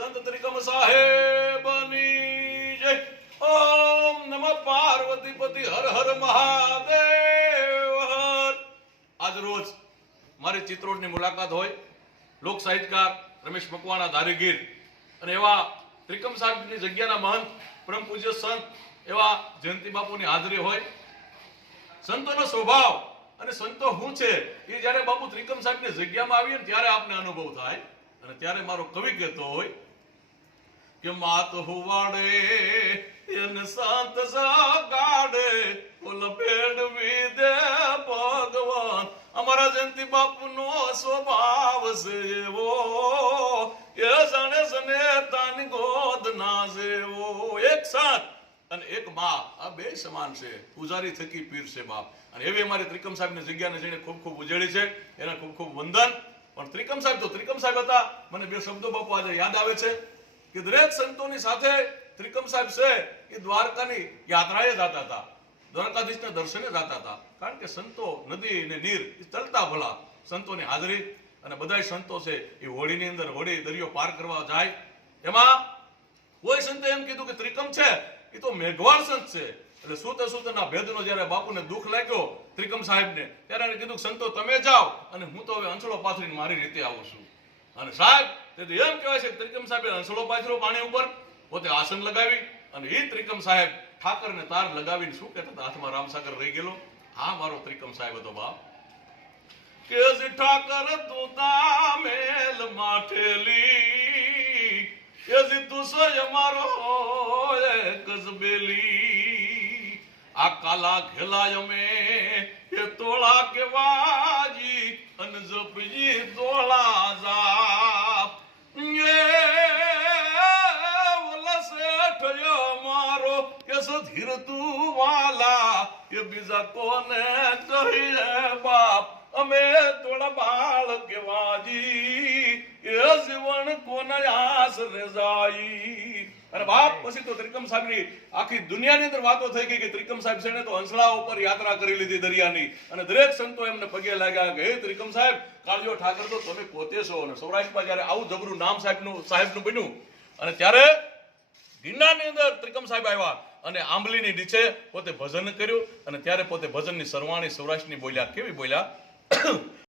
સંત ત્રિકમ સાહેબની જય. ઓમ નમ પાર્વતીપતિ હર હર મહાદેવ હર. આજ રોજ મારી ચિત્રોડની મુલાકાત હોય લોક સાહિત્યકાર રમેશ મકવાના ધારીગીર અને એવા ત્રિકમ સાહેબની જગ્યાના મહંત પરમ પૂજ્ય સંત એવા જયંતિ બાપુની હાજરી હોય. સંતોનો સ્વભાવ અને સંતો શું છે એ જ્યારે બાપુ ત્રિકમ સાહેબની જગ્યામાં આવીએ ત્યારે આપને અનુભવ થાય અને ત્યારે મારો કવિ કહેતો હોય કે માત હુવાડે, એને સંત સગાડે ઓલ ભેડવી દે ભગવાન. અમારા જયંતિ બાપુનો સ્વભાવ છે એવો. એ જાણે જને તાની ગોદ ના જેવો એક સાથ અને એક બાપ, આ બે સમાન છે. પૂજારી થકી પીર છે બાપ. અને એવી અમારી ત્રિકમ સાહેબની જગ્યાને જેને ખૂબ ખૂબ ઉજેડી છે, એના ખૂબ ખૂબ વંદન. પણ ત્રિકમ સાહેબ તો ત્રિકમ સાહેબ હતા. મને બે શબ્દો બાપુ આજે યાદ આવે છે. કે દરેક સંતોની સાથે ત્રિકમ સાહેબ છે, એ દ્વારકાની યાત્રાએ જતા હતા. દ્વારકાધીશના દર્શને જતા હતા. કારણ કે સંતો નદી ને નીર, એ ચલતા ભલા સંતોની હાજરી. અને બધા સંતો છે, એ હોળીની અંદર હોળી દરિયો પાર કરવા જાય. એમાં કોઈ સંતે એમ કીધું કે ત્રિકમ છે, એ તો મેઘવાળ સંત છે. એટલે સુત સુતના ભેદનો જ્યારે બાપુને દુઃખ લાગ્યો ત્રિકમ સાહેબને, ત્યારે એને કીધું સંતો તમે જાઓ, અને હું તો હવે અંસળો પાથરીને મારી રીતે આવું છું. અને સાહેબ તેથી એમ કહેવાય છે ત્રિકમ સાહેબે અંસળો પાથર્યો પાણી ઉપર પોતે આસન લગાવી અને એ ત્રિકમ સાહેબ ઠાકરને તાર લગાવીને શું કહેતા હતા? હાથમાં રામસાગર રહી ગયેલો. હા, મારો ત્રિકમ સાહેબ હતો બાપ. કે ઠાકર તું તામેલ માઠેલી, કે તું સોય મારો એક આ કાલા ઘેલા અમે, એ તોળા કે કે તું વાલા, એ બીજા કોને કહીએ બાપ? અમે થોડા બાળ કેવાજી એ જીવન કોને આશરે જાય અને બાપ, પછી તો ત્રિકમ સાહેબની આખી દુનિયાની અંદર વાતો થઈ ગઈ કે ત્રિકમ સાહેબ છે ને તો હંસલા ઉપર યાત્રા કરી લીધી દરિયાની. અને દરેક સંતો એમને પગે લાગ્યા કે, હે ત્રિકમ સાહેબ કાળજો ઠાકર તો તમે પોતે છો. અને સૌરાષ્ટ્રમાં જ્યારે આવું જબરું નામ સાહેબનું સાહેબનું બન્યું, અને ત્યારે ગિરનારની અંદર ત્રિકમ સાહેબ આવ્યા. અને આંબલીની નીચે પોતે ભજન કર્યું અને ત્યારે પોતે ભજનની સરવાણી સૌરાષ્ટ્રની બોલ્યા. કેવી બોલ્યા?